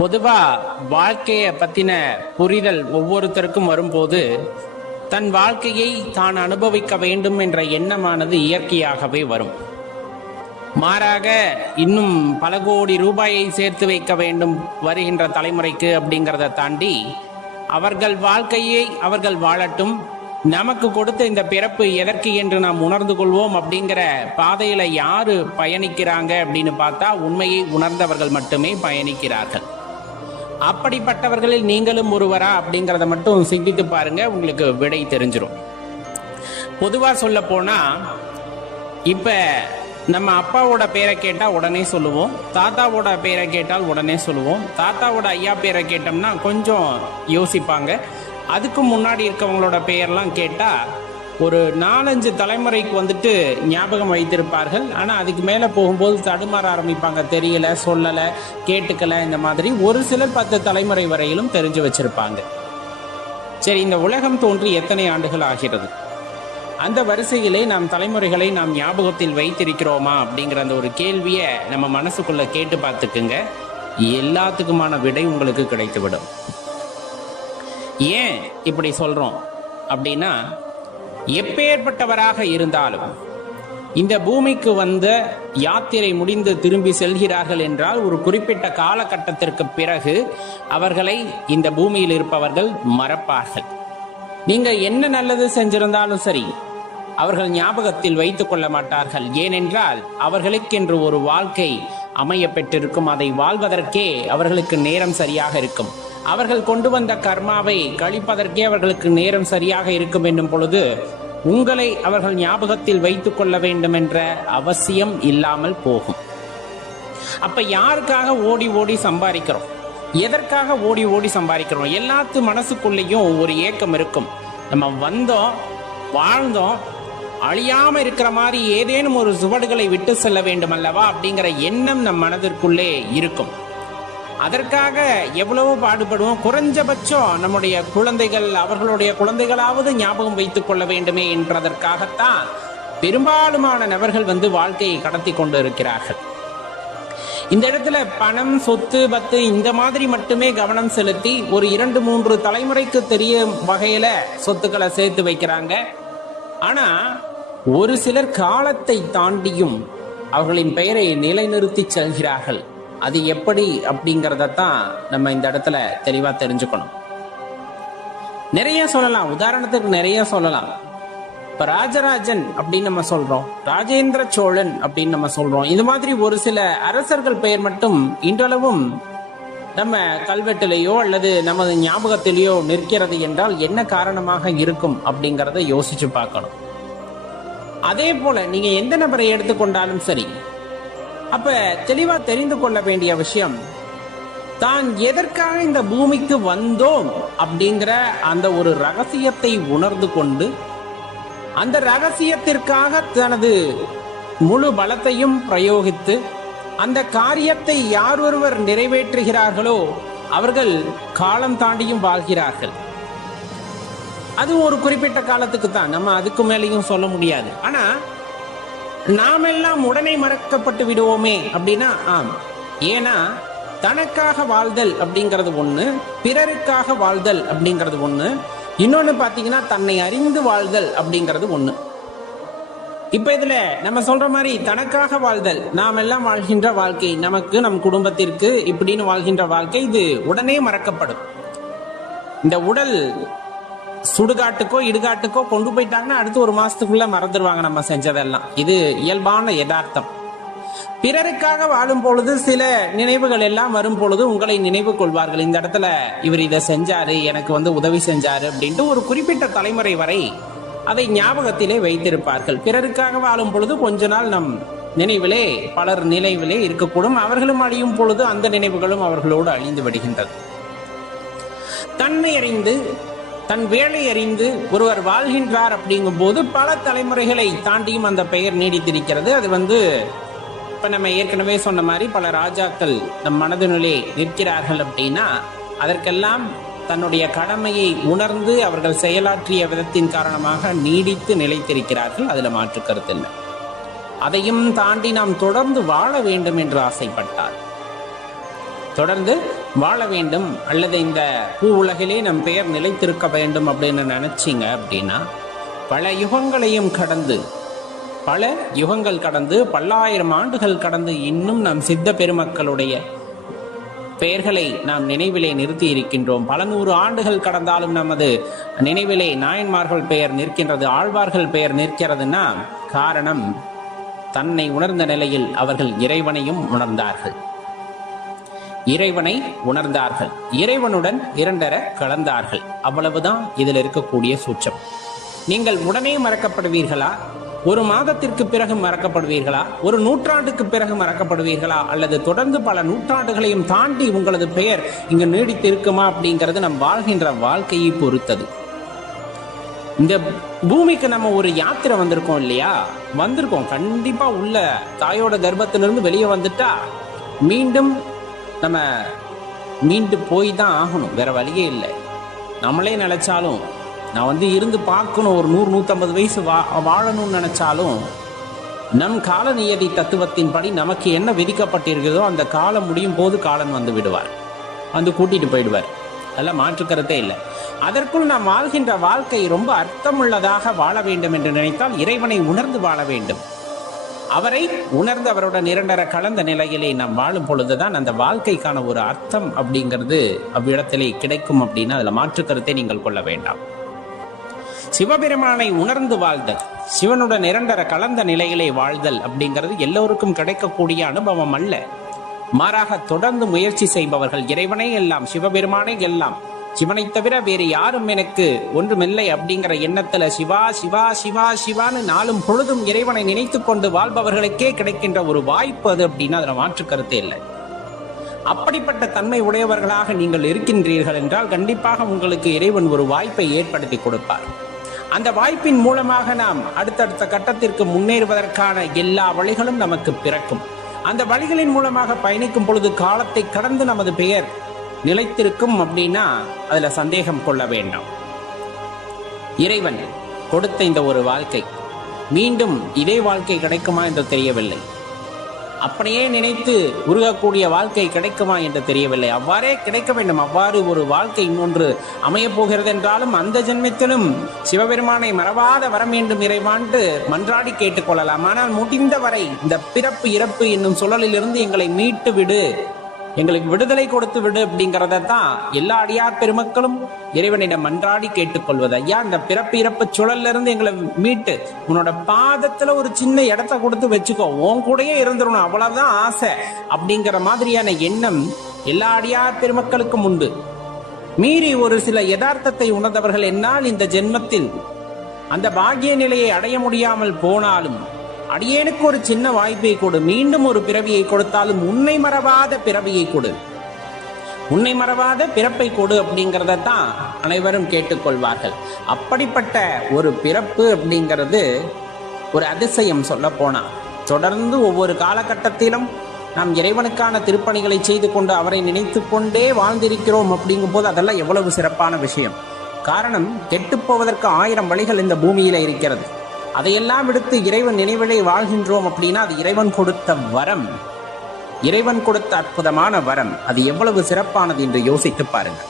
பொதுவாக வாழ்க்கையை பற்றின புரிதல் ஒவ்வொருத்தருக்கும் வரும்போது தன் வாழ்க்கையை தான் அனுபவிக்க வேண்டும் என்ற எண்ணமானது இயற்கையாகவே வரும். மாறாக இன்னும் பல கோடி ரூபாயை சேர்த்து வைக்க வேண்டும் வருகின்ற தலைமுறைக்கு அப்படிங்கிறத தாண்டி அவர்கள் வாழ்க்கையை அவர்கள் வாழட்டும், நமக்கு கொடுத்த இந்த பிறப்பு எதற்கு என்று நாம் உணர்ந்து கொள்வோம் அப்படிங்கிற பாதையில யாரு பயணிக்கிறாங்க அப்படின்னு பார்த்தா உண்மையை உணர்ந்தவர்கள் மட்டுமே பயணிக்கிறார்கள். அப்படிப்பட்டவர்களில் நீங்களும் ஒருவரா அப்படிங்கிறத மட்டும் சிந்தித்து பாருங்க, உங்களுக்கு விடை தெரிஞ்சிடும். பொதுவா சொல்ல போனா இப்ப நம்ம அப்பாவோட பேரை கேட்டால் உடனே சொல்லுவோம், தாத்தாவோட பேரை கேட்டால் உடனே சொல்லுவோம். தாத்தாவோட ஐயா பேரை கேட்டோம்னா கொஞ்சம் யோசிப்பாங்க. அதுக்கு முன்னாடி இருக்கவங்களோட பெயர்லாம் கேட்டால் ஒரு 4-5 தலைமுறைக்கு வந்துட்டு ஞாபகம் வைத்திருப்பார்கள். ஆனால் அதுக்கு மேலே போகும்போது தடுமாற ஆரம்பிப்பாங்க, தெரியல, சொல்லலை, கேட்டுக்கல. இந்த மாதிரி ஒரு சிலர் 10 தலைமுறை வரையிலும் தெரிஞ்சு வச்சிருப்பாங்க. சரி, இந்த உலகம் தோன்றி எத்தனை ஆண்டுகள் ஆகிறது? அந்த வரிசையிலே நாம் தலைமுறைகளை நாம் ஞாபகத்தில் வைத்திருக்கிறோமா அப்படிங்கிற அந்த ஒரு கேள்வியை நம்ம மனசுக்குள்ள கேட்டு பார்த்துக்குங்க. எல்லாத்துக்குமான விடை உங்களுக்கு கிடைத்துவிடும். ஏன் இப்படி சொல்றோம் அப்படின்னா, எப்பேற்பட்டவராக இருந்தாலும் இந்த பூமிக்கு வந்த யாத்திரை முடிந்து திரும்பி செல்கிறார்கள் என்றால் ஒரு குறிப்பிட்ட காலகட்டத்திற்கு பிறகு அவர்களை இந்த பூமியில் இருப்பவர்கள் மறப்பார்கள். நீங்க என்ன நல்லது செஞ்சிருந்தாலும் சரி, அவர்கள் ஞாபகத்தில் வைத்துக் கொள்ள மாட்டார்கள். ஏனென்றால் அவர்களுக்கென்று ஒரு வாழ்க்கை அமைய பெற்றிருக்கும். அதை வாழ்வதற்கே அவர்களுக்கு நேரம் சரியாக இருக்கும். அவர்கள் கொண்டு வந்த கர்மாவை கழிப்பதற்கே அவர்களுக்கு நேரம் சரியாக இருக்கும் என்னும் பொழுது உங்களை அவர்கள் ஞாபகத்தில் வைத்துக் கொள்ள வேண்டும் என்ற அவசியம் இல்லாமல் போகும். அப்ப யாருக்காக ஓடி ஓடி சம்பாதிக்கிறோம்? எதற்காக ஓடி ஓடி சம்பாதிக்கிறோம்? எல்லாத்து மனசுக்குள்ளேயும் ஒரு ஏக்கம் இருக்கும். நம்ம வந்தோம், வாழ்ந்தோம், அழியாம இருக்கிற மாதிரி ஏதேனும் ஒரு சுவடுகளை விட்டு செல்ல வேண்டும் அல்லவா அப்படிங்கிற எண்ணம் நம் மனதிற்குள்ளே இருக்கும். அதற்காக எவ்வளவோ பாடுபடுவோம். குறைஞ்சபட்சம் நம்முடைய குழந்தைகள், அவர்களுடைய குழந்தைகளாவது ஞாபகம் வைத்துக் கொள்ள வேண்டுமே என்றதற்காகத்தான் பெரும்பாலுமான நபர்கள் வாழ்க்கையை கடத்தி கொண்டு இருக்கிறார்கள். இந்த இடத்துல பணம், சொத்து, பத்து இந்த மாதிரி மட்டுமே கவனம் செலுத்தி ஒரு 2-3 தலைமுறைக்கு தெரிய வகையில சொத்துக்களை சேர்த்து வைக்கிறாங்க. ஆனா ஒரு சிலர் காலத்தை தாண்டியும் அவர்களின் பெயரை நிலைநிறுத்தி செல்கிறார்கள். அது எப்படி அப்படிங்கிறதான் நம்ம இந்த இடத்துல தெளிவா தெரிஞ்சுக்கணும். நிறைய சொல்லலாம், உதாரணத்துக்கு நிறைய சொல்லலாம். இப்ப ராஜராஜன் அப்படின்னு நம்ம சொல்றோம், ராஜேந்திர சோழன் அப்படின்னு நம்ம சொல்றோம். இது மாதிரி ஒரு சில அரசர்கள் பெயர் மட்டும் இன்றளவும் நம்ம கல்வெட்டிலேயோ அல்லது நமது ஞாபகத்திலேயோ நிற்கிறது என்றால் என்ன காரணமாக இருக்கும் அப்படிங்கிறத யோசிச்சு பார்க்கணும். அதே போல நீங்க எந்த நபரை எடுத்துக்கொண்டாலும் சரி, அப்ப தெளிவா தெரிந்து கொள்ள வேண்டிய விஷயம், தான் எதற்காக இந்த பூமிக்கு வந்தோம் அப்படிங்கிற அந்த ஒரு ரகசியத்தை உணர்ந்து கொண்டு அந்த ரகசியத்திற்காக தனது முழு பலத்தையும் பிரயோகித்து அந்த காரியத்தை யார் ஒருவர் நிறைவேற்றுகிறார்களோ அவர்கள் காலம் தாண்டியும் வாழ்கிறார்கள். அது ஒரு குறிப்பிட்ட காலத்துக்கு தான், நம்ம அதுக்கு மேலேயும் சொல்ல முடியாது. ஆனா நாமெல்லாம் உடனே மறக்கப்பட்டு விடுவோமே அப்படின்னா ஆம். ஏன்னா தனக்காக வாழ்தல் அப்படிங்கிறது ஒண்ணு, பிறருக்காக வாழ்தல் அப்படிங்கிறது ஒண்ணு, இன்னொன்னு பாத்தீங்கன்னா தன்னை அறிந்து வாழ்தல் அப்படிங்கிறது ஒண்ணு. இப்ப இதுல நம்ம சொல்ற மாதிரி தனக்காக வாழ்தல், நாம் எல்லாம் வாழ்கின்ற வாழ்க்கை, நமக்கு, நம் குடும்பத்திற்கு இப்படின்னு வாழ்கின்ற வாழ்க்கை, இது உடனே மறக்கப்படும். இந்த உடல் சுடுகாட்டுக்கோ இடுகாட்டுக்கோ கொண்டு போயிட்டாங்கன்னா அடுத்து 1 மாசத்துக்குள்ள மறந்துடுவாங்க நம்ம செஞ்சதெல்லாம். இது இயல்பான யதார்த்தம். பிறருக்காக வாழும் பொழுது சில நினைவுகள் எல்லாம் வரும் பொழுது உங்களை நினைவு கொள்வார்கள். இந்த இடத்துல இவர் இதை செஞ்சாரு, எனக்கு உதவி செஞ்சாரு அப்படின்ட்டு ஒரு குறிப்பிட்ட தலைமுறை வரை அதை ஞாபகத்திலே வைத்திருப்பார்கள். பிறருக்காக வாழும் பொழுது கொஞ்ச நாள் நம் நினைவிலே, பலர் நினைவிலே இருக்கக்கூடும். அவர்களும் அழியும் பொழுது அந்த நினைவுகளும் அவர்களோடு அழிந்து விடுகின்றது. தன்னை அறிந்து தன் வேலை அறிந்து ஒருவர் வாழ்கின்றார் அப்படிங்கும் போது பல தலைமுறைகளை தாண்டியும் அந்த பெயர் நீடித்திருக்கிறது. அது இப்ப நம்ம ஏற்கனவே சொன்ன மாதிரி பல ராஜாக்கள் நம் மனதினுள்ளே நிற்கிறார்கள் அப்படின்னா அதற்கெல்லாம் தன்னுடைய கடமையை உணர்ந்து அவர்கள் செயலாற்றிய விதத்தின் காரணமாக நீடித்து நிலைத்திருக்கிறார்கள். அதுல மாற்று கருத்தில்லை. அதையும் தாண்டி நாம் தொடர்ந்து வாழ வேண்டும் என்று ஆசைப்பட்டார். தொடர்ந்து வாழ வேண்டும், அல்லது இந்த பூ உலகிலே நம் பெயர் நிலைத்திருக்க வேண்டும் அப்படின்னு நினைச்சிங்க அப்படின்னா, பல யுகங்களையும் கடந்து, பல யுகங்கள் கடந்து, பல்லாயிரம் ஆண்டுகள் கடந்து இன்னும் நம் சித்த பெருமக்களுடைய பெயர்களை நாம் நினைவிலே நிறுத்தி இருக்கின்றோம். பல நூறு ஆண்டுகள் கடந்தாலும் நமது நினைவிலே நாயன்மார்கள் பெயர் நிற்கின்றது, ஆழ்வார்கள் பெயர் நிற்கிறதுனா காரணம், தன்னை உணர்ந்த நிலையில் அவர்கள் இறைவனையும் உணர்ந்தார்கள். இறைவனை உணர்ந்தார்கள், இறைவனுடன் இரண்டர கலந்தார்கள். அவ்வளவுதான் இதில் இருக்கக்கூடிய சூட்சம். நீங்கள் உடனே மறக்கப்படுவீர்களா? ஒரு மாதத்திற்கு பிறகு மறக்கப்படுவீர்களா? ஒரு நூற்றாண்டுக்கு பிறகு மறக்கப்படுவீர்களா? அல்லது தொடர்ந்து பல நூற்றாண்டுகளையும் தாண்டி உங்களது பெயர் இங்கு நீடித்து இருக்குமா அப்படிங்கிறது நம் வாழ்கின்ற வாழ்க்கையை பொறுத்தது. இந்த பூமிக்கு நம்ம ஒரு யாத்திரை வந்திருக்கோம் இல்லையா? வந்திருக்கோம், கண்டிப்பா உள்ள தாயோட கர்ப்பத்திலிருந்து வெளியே வந்துட்டா மீண்டும் நம்ம மீண்டு போய் தான் ஆகணும், வேற வழியே இல்லை. நம்மளே நினைச்சாலும், நான் இருந்து பார்க்கணும், ஒரு 100-150 வயசு வாழணும்னு நினைச்சாலும், நம் கால நியதி தத்துவத்தின்படி நமக்கு என்ன விதிக்கப்பட்டிருக்கிறதோ அந்த காலம் முடியும் போது காலன் வந்து விடுவார், வந்து கூட்டிட்டு போயிடுவார். அதெல்லாம் மாற்றுக்கிறதே இல்லை. அதற்குள் நாம் வாழ்கின்ற வாழ்க்கை ரொம்ப அர்த்தமுள்ளதாக வாழ வேண்டும் என்று நினைத்தால் இறைவனை உணர்ந்து வாழ வேண்டும். அவரை உணர்ந்து அவருடன் இரண்டர கலந்த நிலையிலே நாம் வாழும் பொழுதுதான் அந்த வாழ்க்கைக்கான ஒரு அர்த்தம் அப்படிங்கிறது அவ்விடத்திலே கிடைக்கும். அப்படின்னா அதுல மாற்றுக்கருத்தை நீங்கள் கொள்ள வேண்டாம். சிவபெருமானை உணர்ந்து வாழ்தல், சிவனுடன் இரண்டர கலந்த நிலையிலே வாழ்தல் அப்படிங்கிறது எல்லோருக்கும் கிடைக்கக்கூடிய அனுபவம் அல்ல. மாறாக தொடர்ந்து முயற்சி செய்பவர்கள், இறைவனை எல்லாம், சிவபெருமானை எல்லாம், சிவனை தவிர வேறு யாரும் எனக்கு ஒன்றுமில்லை அப்படிங்கிற எண்ணத்துல சிவா சிவா சிவா சிவான்னு நாளும் பொழுதும் இறைவனை நினைத்து கொண்டு வாழ்பவர்களுக்கே கிடைக்கின்ற ஒரு வாய்ப்பு அது. அப்படின்னா அதுல மாற்று கருத்தே இல்லை. அப்படிப்பட்ட தன்மை உடையவர்களாக நீங்கள் இருக்கின்றீர்கள் என்றால் கண்டிப்பாக உங்களுக்கு இறைவன் ஒரு வாய்ப்பை ஏற்படுத்தி கொடுப்பார். அந்த வாய்ப்பின் மூலமாக நாம் அடுத்தடுத்த கட்டத்திற்கு முன்னேறுவதற்கான எல்லா வழிகளும் நமக்கு பிறக்கும். அந்த வழிகளின் மூலமாக பயணிக்கும் பொழுது காலத்தை கடந்து நமது பெயர் நிலைத்திருக்கும். அப்படின்னா அதுல சந்தேகம் கொள்ள வேண்டாம். இறைவன் கொடுத்த இந்த ஒரு வாழ்க்கை மீண்டும் இதே வாழ்க்கை கிடைக்குமா என்று தெரியவில்லை. அப்படியே நினைத்து உருகக்கூடிய வாழ்க்கை கிடைக்குமா என்று தெரியவில்லை. அவ்வாறே கிடைக்க வேண்டும். அவ்வாறு ஒரு வாழ்க்கை இன்னொன்று அமையப் போகிறது என்றாலும் அந்த ஜென்மத்திலும் சிவபெருமானை மறவாத வர வேண்டும் இறைவாண்டு மன்றாடி கேட்டுக்கொள்ளலாம். ஆனால் முடிந்தவரை இந்த பிறப்பு இறப்பு என்னும் சுழலிலிருந்து எங்களை மீட்டு விடு, எங்களுக்கு விடுதலை கொடுத்து விடு அப்படிங்கிறத தான் எல்லா அடியார் பெருமக்களும் இறைவனிடம் மன்றாடி கேட்டுக்கொள்வது. ஐயா, இந்த பிறப்பு இறப்பு சுழல்ல இருந்து எங்களை மீட்டு உன்னோட பாதத்துல ஒரு சின்ன இடத்த கொடுத்து வச்சுக்கோ, உன் கூடயே இருந்துடணும், அவ்வளவுதான் ஆசை அப்படிங்கிற மாதிரியான எண்ணம் எல்லா அடியார் பெருமக்களுக்கும் உண்டு. மீறி ஒரு சில யதார்த்தத்தை உணர்ந்தவர்கள் என்னால் இந்த ஜென்மத்தில் அந்த பாக்கிய நிலையை அடைய முடியாமல் போனாலும் அடியேனுக்கு ஒரு சின்ன வாய்ப்பை கொடு, மீண்டும் ஒரு பிறவியை கொடுத்தாலும் உன்னை மறவாத பிறவியை கொடு, உன்னை மறவாத பிறப்பை கொடு அப்படிங்கிறத தான் அனைவரும் கேட்டுக்கொள்வார்கள். அப்படிப்பட்ட ஒரு பிறப்பு அப்படிங்கிறது ஒரு அதிசயம். சொல்ல போனா தொடர்ந்து ஒவ்வொரு காலகட்டத்திலும் நாம் இறைவனுக்கான திருப்பணிகளை செய்து கொண்டு அவரை நினைத்து கொண்டே வாழ்ந்திருக்கிறோம். அப்படிங்கும் போது அதெல்லாம் எவ்வளவு சிறப்பான விஷயம். காரணம், கெட்டுப்போவதற்கு 1000 வழிகள் இந்த பூமியில இருக்கிறது. அதையெல்லாம் விடுத்து இறைவன் நினைவிலே வாழ்கின்றோம் அப்படின்னா அது இறைவன் கொடுத்த வரம், இறைவன் கொடுத்த அற்புதமான வரம். அது எவ்வளவு சிறப்பானது என்று யோசித்து பாருங்கள்.